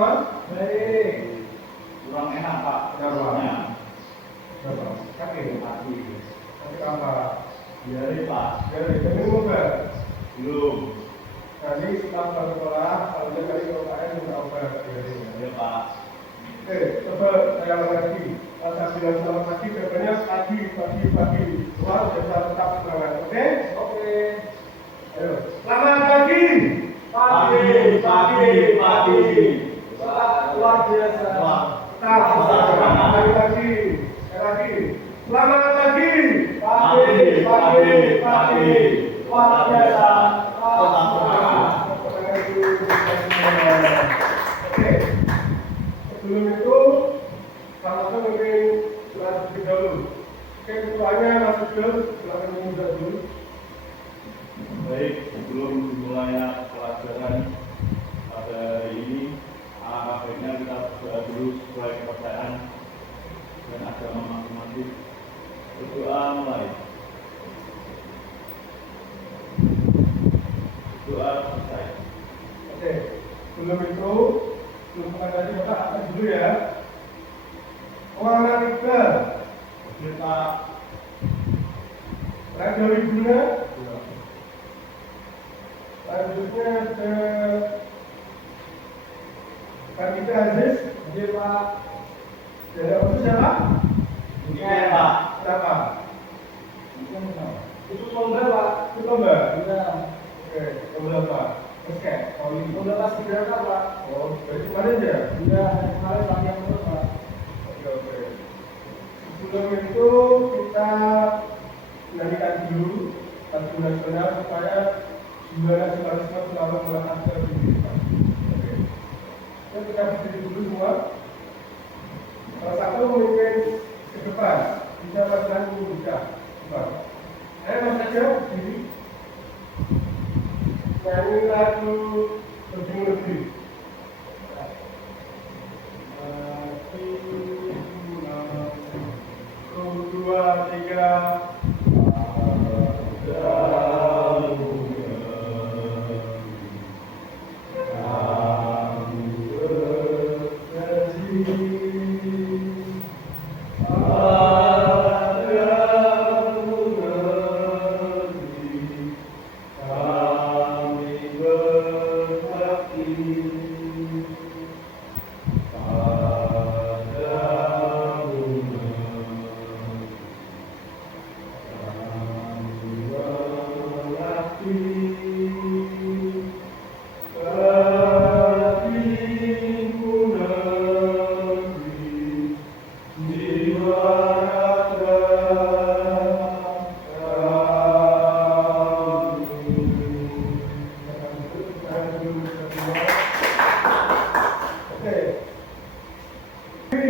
semua? Baik. Kurang enak Pak. Kenapa? Kenapa? Kaki? Kaki. Kaki apa? Diare Pak. Jadi, minum obat? Belum. Nanti setelah pulang sekolah, kalau dia kali ke UKM minta obat. Ya Pak. Oke, coba saya ulang lagi. Kalau saya bilang selamat pagi, jawabannya pagi. Wah, sudah tetap semangat. Oke? Oke. Ayo. Selamat pagi. Pagi. Tetap luar biasa. Tetap semangat. Lagi. Selamat pagi. Pagi. Luar biasa. Tetap semangat. Oke. Sebelum itu, sama-sama mungkin surat sedikit dulu. Oke, ketuanya Mas Sugeng, silakan meminta dulu. Baik, sebelum dimulainya pelajaran pada hari ini, baiknya kita berdoa dulu sesuai kepercayaan dan agama masing-masing. Berdoa mulai. Doa selesai. Oke, sebelum itu, sebelum tadi Bapak akan dulu ya. Warna 3, Kita radio ibunya. Selanjutnya ada Pak Gita Aziz. Oke, Pak. Dari apa siapa? Oke Pak. Siapa? Itu lomba, Pak. Itu lomba. Iya. Oke, lomba apa? Basket. Oh ini. Lomba pas berapa, Pak? Oh, dari kemarin ya? Iya, kemarin latihan terus, Pak. Oke. Sebelum itu kita nyanyikan dulu lagu nasional supaya jiwa nasionalisme selalu melekat ke diri kita. Oke. Kita berdiri dulu semua. Salah satu mungkin ke depan bisa melakukan membuka. Coba. Ayo mas saja berdiri. Nyanyi lagu Berjumpa Negeri. Dua, tiga.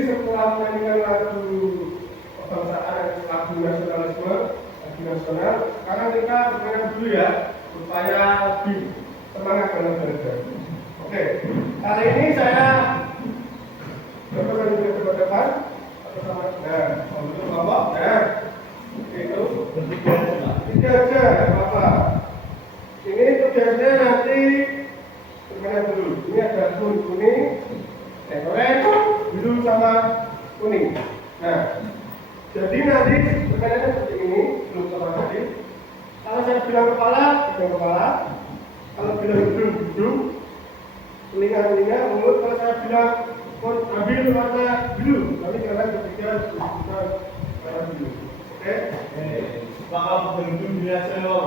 Setelah menyanyikan lagu kebangsaan, lagu nasionalisme, lagu nasional, sekarang kita bermain dulu ya, supaya lebih semangat dalam belajar. Oke, kali ini saya berpesan juga ke depan, atau sama, nah, untuk kelompok, nah, itu tiga aja, apa? Ini tugasnya nanti bermain dulu. Ini ada kuning, oranye, biru sama kuning. Nah, jadi nanti pertanyaannya seperti ini, belum sama tadi. Kalau saya bilang kepala, bilang kepala. Kalau bilang hidung, telinga, mulut. Kalau saya bilang ambil warna biru, nanti kalian bertiga bukan warna biru. Oke? Bakal berhubung dia selo.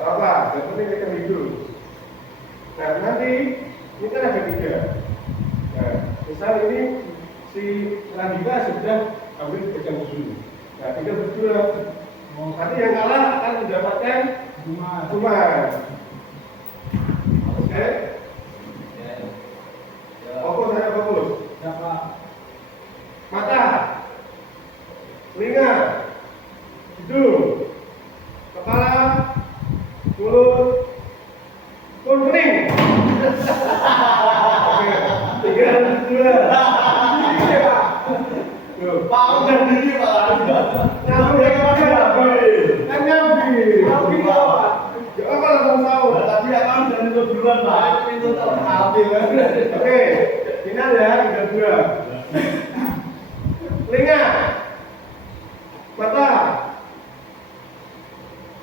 Apa? Yang penting kita hidup. Nah, nanti ini kan ada tiga. Nah, misal ini si Radika sudah ambil pegang dulu. Nah, kita berdua. Nanti yang kalah akan mendapatkan cuma. Oke? Fokus saya fokus. Siapa? Mata, telinga, hidung, kepala, mulut, kuning. Oke, tiga, dua. Pak udah diri Pak. Nyambi kan nyambi. Apa langsung tahu? Tapi akan dari itu duluan Pak. Oke, Final ya, 32. Telinga, mata,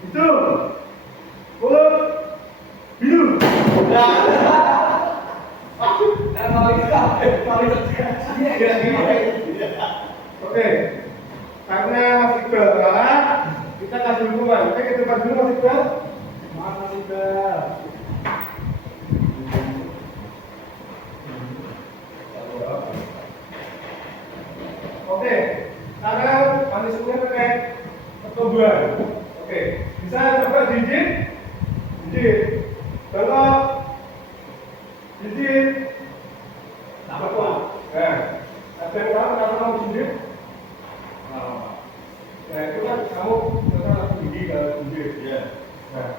hidung, mulut, biru. Paling Oke, karena Mas Iqbal kalah, kita kasih hukuman. Oke, kita depan dulu Mas Iqbal. Maaf Mas Iqbal. Oke, sekarang punishment terkait pertumbuhan. Oke, bisa coba digit, bengkok, digit, bengkok. Nah, ada yang tahu kenapa kamu digit? Nah, itu kan kamu terkenal tinggi kalau digit. Iya. Nah,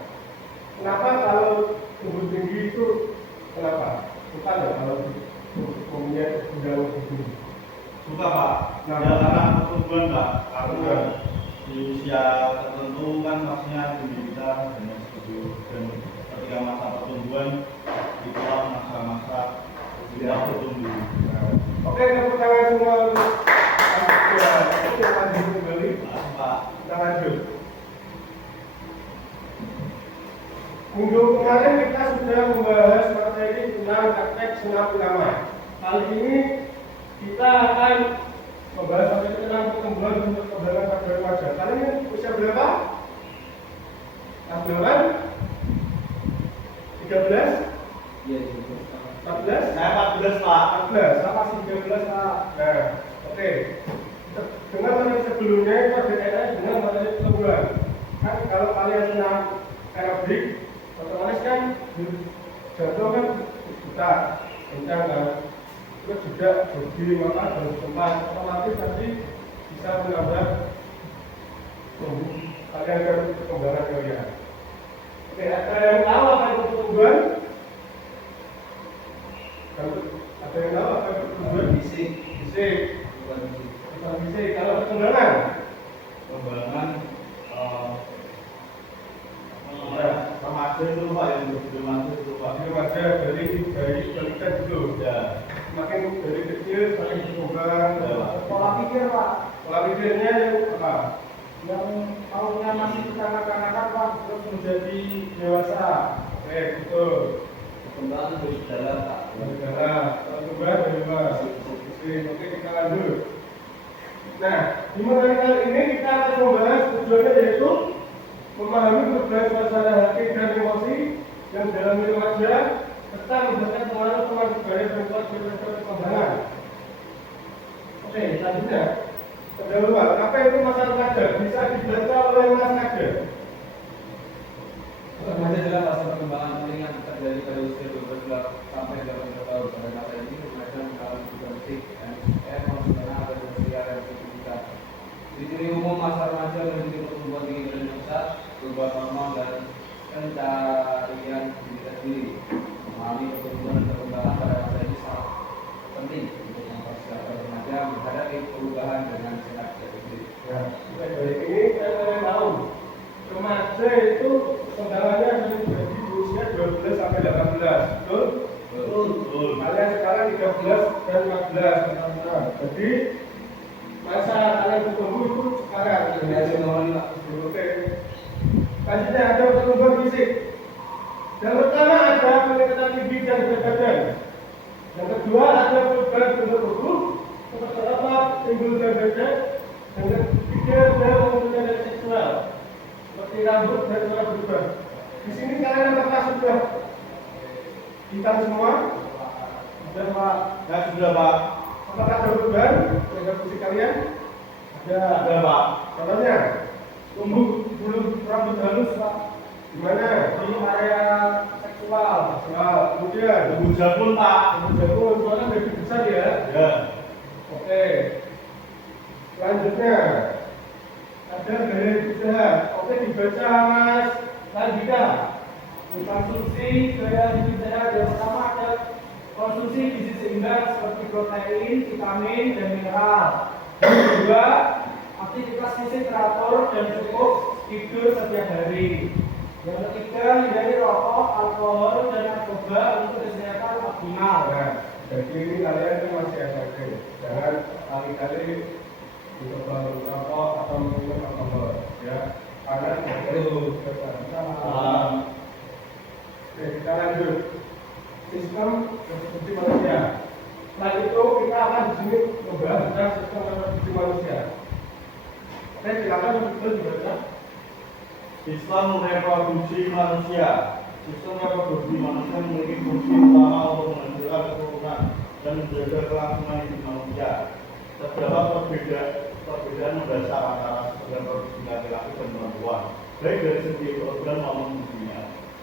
kenapa kalau tumbuh tinggi itu kenapa? Suka nggak kalau mempunyai udang tinggi? Suka Pak. Nah. Ya karena pertumbuhan Pak. Karena di usia tertentu kan maksudnya tubuh kita hanya setuju dan ketika masa pertumbuhan itulah masa-masa tidak bertumbuh. Oke, tepuk tangan semua untuk kita lanjut kembali. Makasih Pak. Kita lanjut. Minggu kemarin kita sudah membahas materi tentang praktek senam irama. Kali ini kita akan membahas materi tentang pertumbuhan dan perkembangan pada remaja. Kalian ini usia berapa? 8? 13? Iya, 14? Saya 14 Pak. 14? sama si 13 Pak. Nah, oke. Dengan materi sebelumnya kita berkaitan dengan materi pertumbuhan. Kan kalau kalian senam aerobik, otomatis kan jatuh kan kita kencang kan. Terus juga berdiri maka dalam tempat otomatis nanti bisa menambah tumbuh kalian ke perkembangan kalian. Oke, ada yang tahu apa itu pertumbuhan? Ada yang tahu apa itu pertumbuhan? Fisik. Fisik. Bukan fisik. Kalau perkembangan? Perkembangan remaja itu Pak yang remaja itu Pak. Jadi remaja dari balita dulu. Ya. Semakin dari kecil saling berkembang. Pola pikir Pak. Pola pikirnya yang apa? Yang awalnya masih kanak-kanakan Pak, terus menjadi dewasa. Oke, betul. Perkembangan berjalan Pak. Negara, pertumbuhan dari luar. Oke, kita lanjut. Nah, di materi kali ini kita akan membahas tujuannya yaitu memahami perubahan suasana hati dan emosi yang dalam remaja serta memberikan pengaruh teman budaya dan keluarga perkembangan. Oke, selanjutnya pendahuluan. Apa itu masa remaja? Bisa dibaca oleh Mas Naga. Remaja adalah fase perkembangan paling yang terjadi pada usia 12 sampai 18 tahun. Pada masa ini, remaja mengalami perubahan fisik, emosional, dan sosial yang signifikan. Ciri umum masa remaja memiliki pertumbuhan tinggi badan yang besar, perubahan hormon dan pencarian identitas diri. Memahami pertumbuhan dan perkembangan pada masa ini sangat penting untuk mempersiapkan remaja menghadapi perubahan dengan sehat dan diri. Nah, dari ini kalian tahu remaja itu perkembangannya akan terjadi di usia 12 sampai 18, betul? Betul. Kalian sekarang 13 dan 14, teman-teman. Jadi masa kalian bertumbuh itu sekarang. Oke. Selanjutnya ada pertumbuhan fisik. Yang pertama ada peningkatan tinggi dan berat badan. Yang kedua ada perubahan bentuk tubuh. Yang ketiga timbul dan badan. Dan yang ketiga ada perubahan dari seksual. Seperti rambut dan suara berubah. Di sini kalian apakah sudah hitam semua? Sudah Pak. Ya sudah Pak. Apakah ada perubahan pada fisik kalian? Ada Pak. Contohnya, tumbuh bulu rambut halus Pak. Di mana? Di area seksual. Nah, kemudian Tumbuh jabun Pak. jagung suara lebih besar ya. Ya. Oke. Selanjutnya ada gaya usaha. Oke, dibaca Mas Landika. Konsumsi gaya hidup sehat yang pertama ada konsumsi gizi seimbang seperti protein, vitamin, dan mineral. Yang kedua, aktivitas fisik teratur dan cukup tidur setiap hari. Yang ketiga, hindari rokok, alkohol, dan narkoba untuk kesehatan optimal. Nah, Jadi ini kalian itu masih SMP. Jangan kali-kali mencoba merokok atau minum alkohol, ya. Karena itu Oke, kita lanjut. Sistem reproduksi manusia. Setelah itu kita akan di sini membahas tentang sistem reproduksi manusia. Oke, silakan betul dibaca. Sistem reproduksi manusia. Sistem reproduksi manusia memiliki fungsi utama untuk menghasilkan keturunan dan menjaga kelangsungan hidup manusia. Terdapat perbedaan mendasar antara sistem reproduksi laki-laki dan perempuan, baik dari segi organ maupun fungsinya.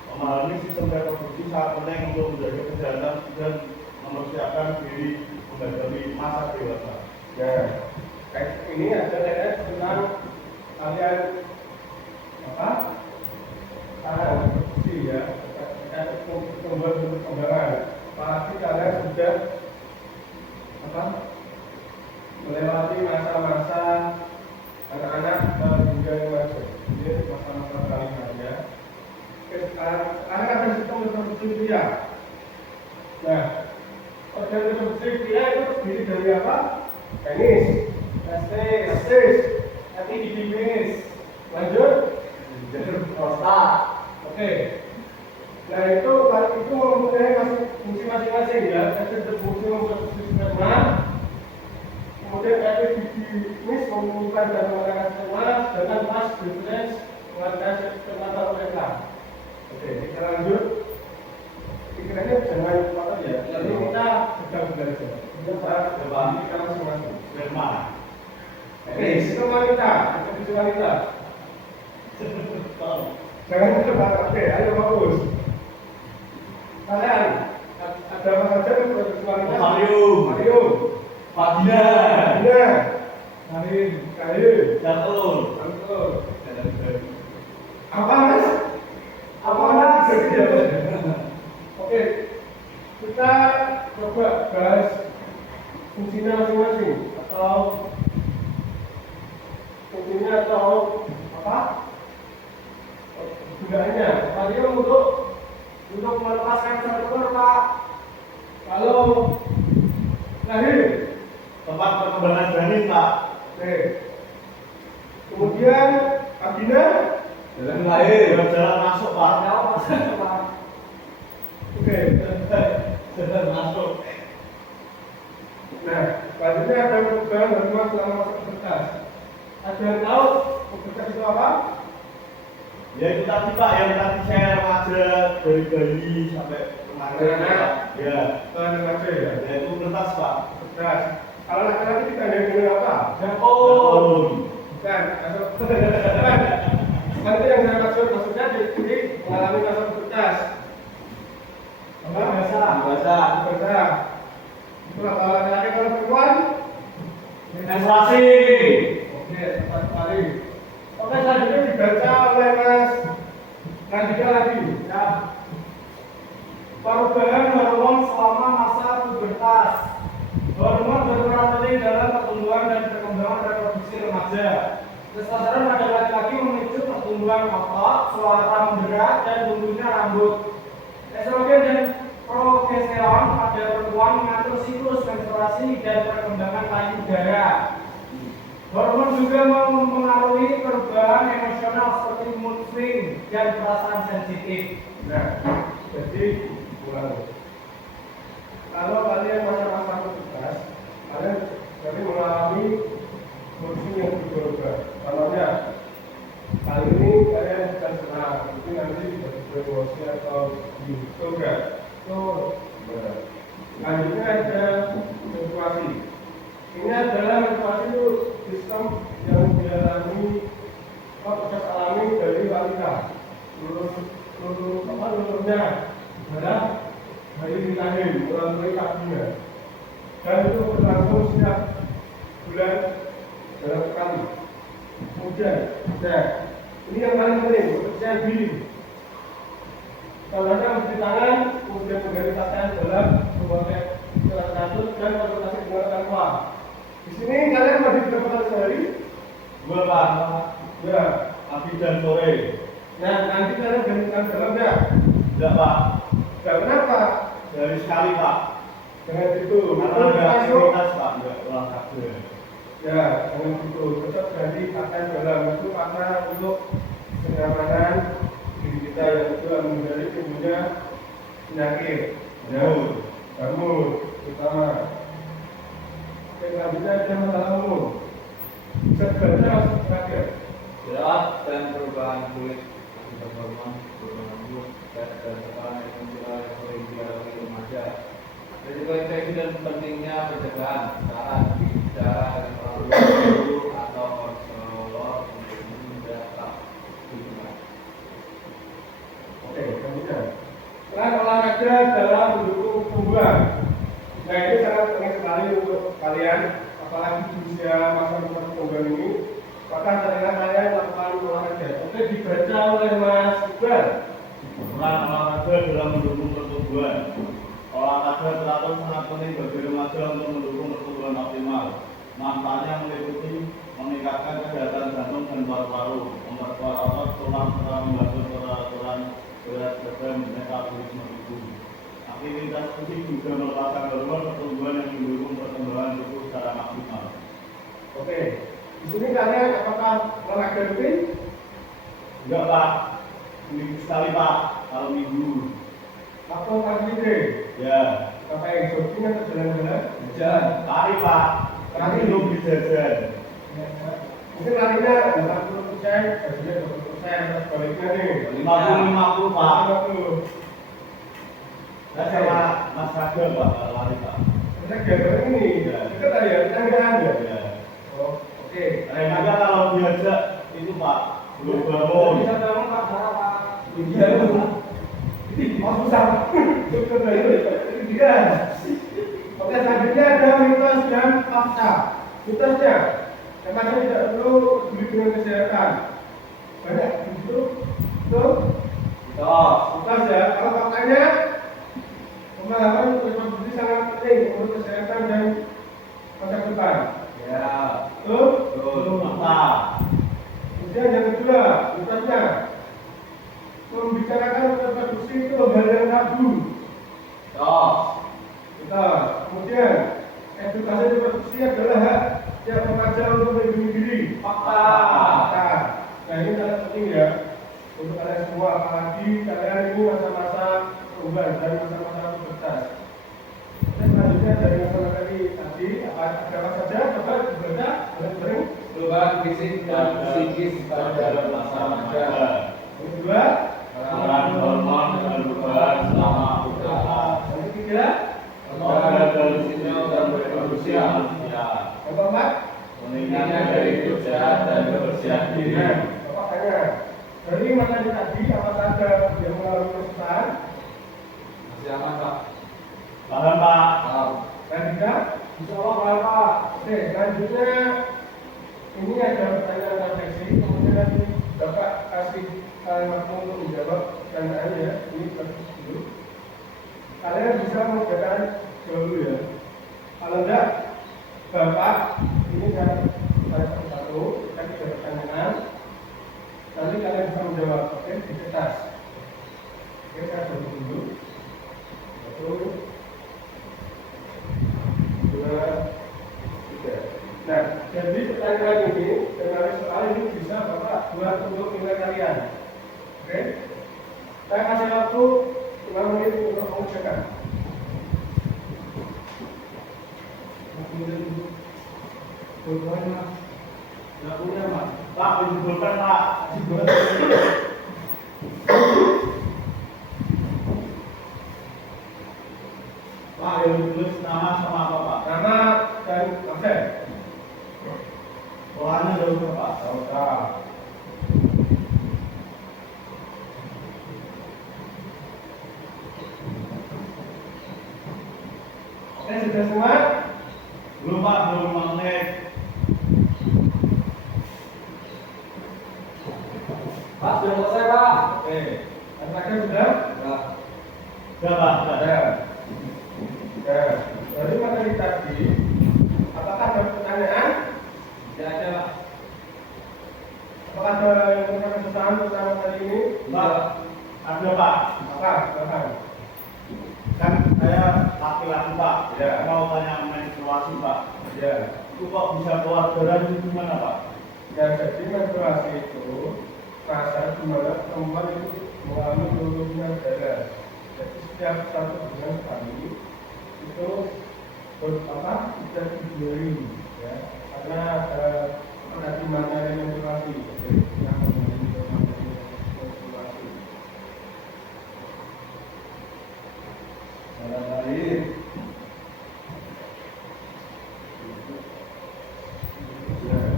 Memahami sistem reproduksi sangat penting untuk menjaga kesehatan dan mempersiapkan diri menghadapi masa dewasa. Ya, ini ada tentang kalian apa? Reproduksi ya, perkembangan. Pasti kalian sudah apa? Melewati masa-masa anak-anak hingga remaja. Ini masa-masa kalian ya. Sekarang ada sistem reproduksi pria. Nah, organ reproduksi pria itu terdiri dari apa? Penis, testis, epididymis. Lanjut, prostat. Oke. Nah itu mempunyai fungsi masing-masing ya. Testis berfungsi memproduksi sperma. Kemudian epididymis mengumpulkan dan mengeluarkan sperma, sedangkan vas deferens mengeluarkan spermata mereka. Oke, kita lanjut. Pikirannya jangan lupa ya. Jadi kita sedang belajar. Kita bahas kita masing-masing. Sperma. Oke, itu wanita, itu wanita. Jangan cepat. Oke, ayo bagus. Kalian ada apa saja reproduksi wanita? Marium. Vagina. Kain. Dan telur. Apa mas? Oke, kita coba bahas fungsinya masing-masing atau apa? Gunanya. Marium untuk melepaskan telur Pak. Kalau lahir Tempat perkembangan janin, Pak. oke. Kemudian vagina Jalan lahir. Jalan masuk, Pak. oke. Jalan masuk. Nah, selanjutnya ada perubahan hormon selama masa pubertas. Ada yang tahu pubertas itu apa? Ya itu tadi Pak, yang tadi saya remaja dari bayi sampai remaja. Anak. Ya. Remaja ya. Ya itu pubertas, Pak. Pubertas. Kalau laki-laki kita ada dengan apa? Tahun. Bukan. Nanti yang saya maksudnya di mengalami masa pubertas. Apa? Biasa. Itulah kalau laki-laki, kalau perempuan Menstruasi. oke, tepat sekali. Oke, selanjutnya dibaca oleh Mas Randika lagi. Ya. Perubahan hormon selama masa pubertas. Hormon berperan penting dalam pertumbuhan dan perkembangan reproduksi remaja. Testosteron pada laki-laki memicu pertumbuhan otot, suara menderak, dan tumbuhnya rambut. Estrogen dan progesteron pada perempuan mengatur siklus menstruasi dan perkembangan payudara. Hormon juga mempengaruhi perubahan emosional seperti mood swing dan perasaan sensitif. Nah, jadi ulang. Kalau kalian masa-masa pubertas, kalian sering mengalami fungsi yang berubah. Contohnya, kali ini kalian sedang senang, mungkin nanti bisa emosi atau juga. Selanjutnya ada menstruasi. Ini adalah menstruasi itu sistem yang dialami proses alami dari wanita. Lulurnya adalah dari lahir melalui vagina. Dan itu berlangsung setiap bulan dalam sekali. Kemudian, ini yang paling penting, kepercayaan diri. Contohnya mencuci tangan, kemudian mengganti pakaian dalam berbagai teratur dan konsultasi dengan orang tua. Di sini kalian masih berapa kali sehari? Dua, Pak. Ya. Pagi dan sore. Nah, nanti kalian ganti tangan dalam ya? Tidak, Pak. Tidak, kenapa? Dari sekali, Pak. Jangan gitu. Karena ada aktivitas Pak, nggak olahraga. Ya, jangan gitu. Tetap ganti pakaian dalam itu karena untuk kenyamanan diri kita yang juga menghindari timbulnya penyakit. Ya, jamur terutama. Oke, selanjutnya ada masalah umum. Bisa dibaca masuk terakhir. Jerat dan perubahan kulit akibat hormon, perubahan rambut, dan tekanan emosional yang sering dialami remaja. Risiko infeksi dan pentingnya pencegahan saat bicara dengan orang tua guru atau konselor untuk mendapat dukungan. Oke, selanjutnya. Peran olahraga dalam mendukung pertumbuhan. Nah, ini sangat penting sekali untuk kalian, apalagi di usia masa pertumbuhan ini. Maka sarankan saya melakukan olahraga. Oke, dibaca oleh Mas Iqbal. Peran olahraga dalam mendukung pertumbuhan. Olahraga teratur sangat penting bagi remaja untuk mendukung pertumbuhan optimal. Manfaatnya meliputi meningkatkan kesehatan jantung dan paru-paru, memperkuat otot, tulang, serta membantu peraturan berat badan metabolisme tubuh. Aktivitas fisik juga melepaskan hormon pertumbuhan yang mendukung pertumbuhan tubuh secara maksimal. Oke, di sini kalian apakah olahraga rutin? Enggak Pak, minggu sekali Pak, kalau minggu. Atau pagi day? Ya, Apa yang jogging atau jalan-jalan? jalan, lari Pak, Lari. belum dijajan. Mungkin larinya 80%, gajinya 20%, atau sebaliknya nih. 50-50 Pak. 50. Saya sama Mas Ragil Pak, kalau lari Pak. Kita gagal ini, Ya. kita tadi ya, tetanggaan ya? Ya. Oh, oke. Nah, juga kalau diajak itu Pak, belum bangun. Bisa bangun Pak, Sarah Pak. Iya, oh susah. Cukup dari iya. Oke, selanjutnya ada mitos dan fakta. Mitosnya, remaja tidak perlu peduli dengan kesehatan. Banyak itu, betul? Mitos ya. Kalau faktanya, pemahaman reproduksi sangat penting untuk kesehatan dan masa depan. Ya, Betul? betul. Fakta. Kemudian yang kedua, mitosnya, membicarakan reproduksi itu hal yang tabu. Tos. Kita kemudian edukasi reproduksi adalah hak tiap remaja untuk melindungi diri. Fakta. Fakta. Nah, ini sangat penting ya untuk kalian semua, apalagi kalian ini masa-masa perubahan dan masa-masa pubertas. Dan selanjutnya dari masalah tadi apa saja? Coba dibaca bareng-bareng. Perubahan fisik dan psikis pada masa remaja. Yang kedua, Peran hormon dan perubahan selama usaha. yang ketiga, Organ dan sinyal dan reproduksi manusia. yang keempat, Meningkatnya dari hidup sehat dan kebersihan diri. nah, Bapak tanya, dari materi tadi apakah ada yang mengalami kesusahan? Masih aman Pak? Paham Pak? Paham. Dan tidak? Insya Allah Bapak. Oke, selanjutnya ini ada pertanyaan refleksi, kemudian nanti Bapak kasih waktu untuk menjawab pertanyaan ya. Ini bagus dulu. Kalian bisa mengerjakan dulu ya. Kalau enggak, Bapak ini saya satu-satu, kita ada pertanyaan. Nanti kalian bisa menjawab, oke, di kertas. Oke, saya jawab dulu. Satu, dua, tiga. Nah, jadi pertanyaan ini dengan soal ini bisa Bapak buat untuk nilai kalian. Oke? Saya kasih waktu 5 menit untuk mengerjakan. Bukan Mas. Nggak punya Mas. Pak, dikumpulkan Pak. Pak, yang ditulis nama sama apa Pak? Nama dan absen. Polanya ada usah Pak. Nggak usah. Oke, sudah semua? Belum Pak, belum 5 menit. Pak, sudah selesai Pak. Oke. Katakan sudah? Enggak. Sudah Pak, sudah. Ada. Ya, dari materi tadi, apakah ada pertanyaan? Tidak ada Pak. Apakah ada yang punya kesusahan tentang materi ini? Pak, ada Pak. Apa? Silakan. Kan saya laki-laki Pak. Ya. masnya menstruasi Pak. Ya. Itu kok bisa keluar darah itu gimana Pak? Ya, jadi menstruasi itu masa di mana perempuan itu mengalami turunnya darah. Jadi setiap 1 bulan sekali itu bisa diberi ya, karena ada di mana menstruasi. Yang mengalami menstruasi. Darah lain. Nah,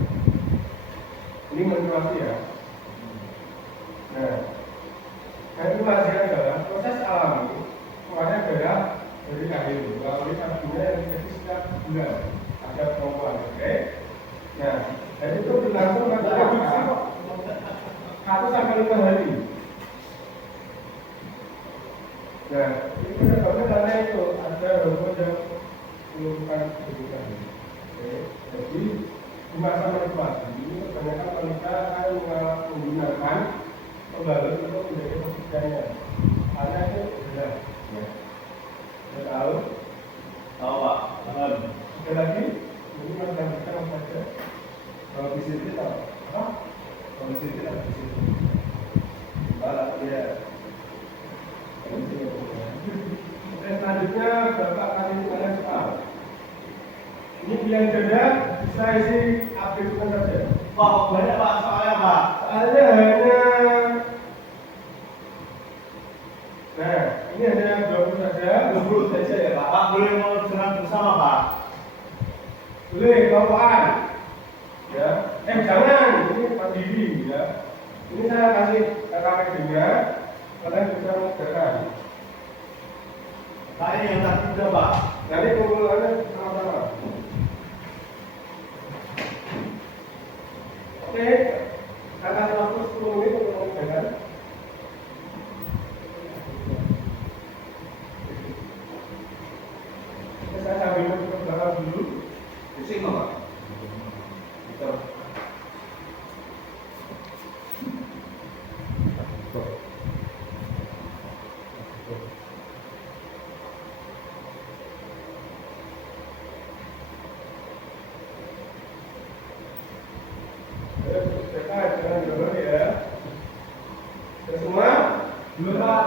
ini menstruasi ya. Nah, menstruasi adalah proses alami keluarnya darah dari rahim melalui kandungan yang terjadi setiap bulan ada perempuan, oke? Nah, dan itu berlangsung pada reduksi 1 sampai 5 hari. Nah, ini penyebabnya karena itu ada hormon yang menurunkan kebutuhan. Oke, jadi di masa menstruasi ini kebanyakan wanita akan menggunakan pembalut untuk menjaga kesuciannya. Karena itu benar. Ya. Sudah tahu? Tahu Pak. Paham. Sekali lagi, ini mas lanjutkan apa saja? Kalau di sini tahu. Apa? Kalau di sini tahu di sini. Barat ya. Oke, selanjutnya Bapak kasih kalian soal. Ini pilihan ganda bisa isi aplikasi saja. Pak, kok banyak Pak soalnya Pak. Soalnya hanya, nah ini hanya 20 saja. 20 saja ya Pak. Pak boleh mau dengan bersama Pak. Boleh kelompokan. Ya, jangan, ini mandiri ya. Ini saya kasih KKPD-nya, kalian bisa mengerjakan. Nah ini yang tadi udah Pak. Nanti kumpulannya sama-sama. Oke, saya kasih waktu 10 menit untuk mengerjakan. Oke, saya sambil ke belakang dulu. Pusing Pak. Betul. Jangan dulu ya. Sudah semua? Belum Pak.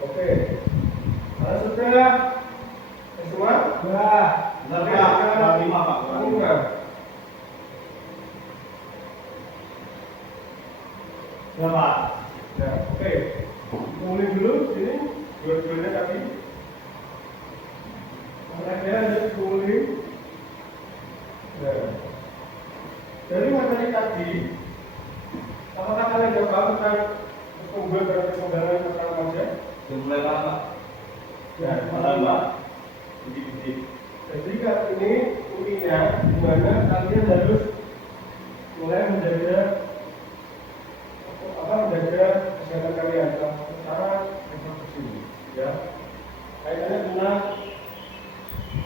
Oke. Kalau sudah semua? Sudah. Benar Pak. Kurang 5 Pak. Kurang 5. Sudah Pak. Nah, oke. Kumpulin dulu sini dua-duanya tadi. Makanya ada kumpulin. Nah, dari materi tadi, apakah kalian sudah tahu tentang pertumbuhan dan perkembangan masalah manusia? Sudah mulai lama. Ya, Malam Pak. Sedikit-sedikit. jadi ini intinya di mana kalian harus mulai menjaga kesehatan kalian secara reproduksi, ya. Kaitannya dengan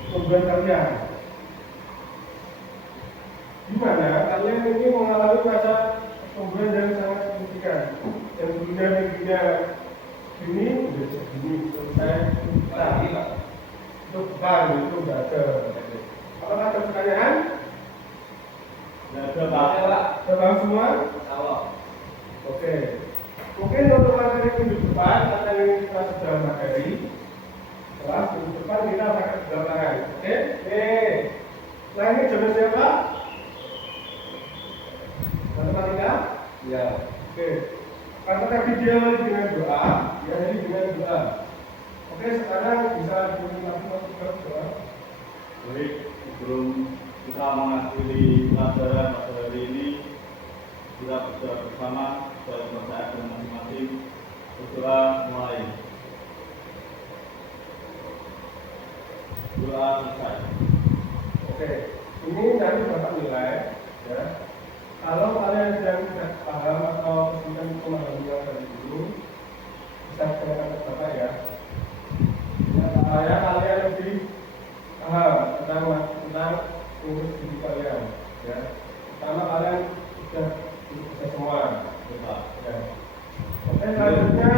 pertumbuhan kalian. Di mana kalian ini mengalami masa pertumbuhan yang sangat signifikan. Yang dulunya tingginya segini, udah segini, selesai. Lagi Pak. Itu bukan, itu enggak ada. Apakah ada pertanyaan? Sudah ada Pak. Oke Pak. Sudah paham semua? Tahu. Oke. Mungkin untuk materi minggu depan akan kita sudah materi. Setelah minggu depan kita akan ke belakang. Oke? Nah ini jodoh siapa? Matematika? Ya. Oke. Karena tadi dia dengan doa, dia ini dengan doa. Oke, sekarang bisa dinikmati masuk doa. Baik, sebelum kita mengakhiri pelajaran pada hari ini, kita berdoa bersama supaya bacaan dan masing-masing berdoa mulai. Doa selesai. Oke, ini nanti Bapak nilai, ya. Kalau kalian sedang tidak paham atau kesulitan memahami dari dulu, bisa tanyakan ke Bapak ya. Ya, supaya kalian lebih paham tentang urus diri kalian, ya. Pertama kalian sudah semua, Coba. ya. Oke, selanjutnya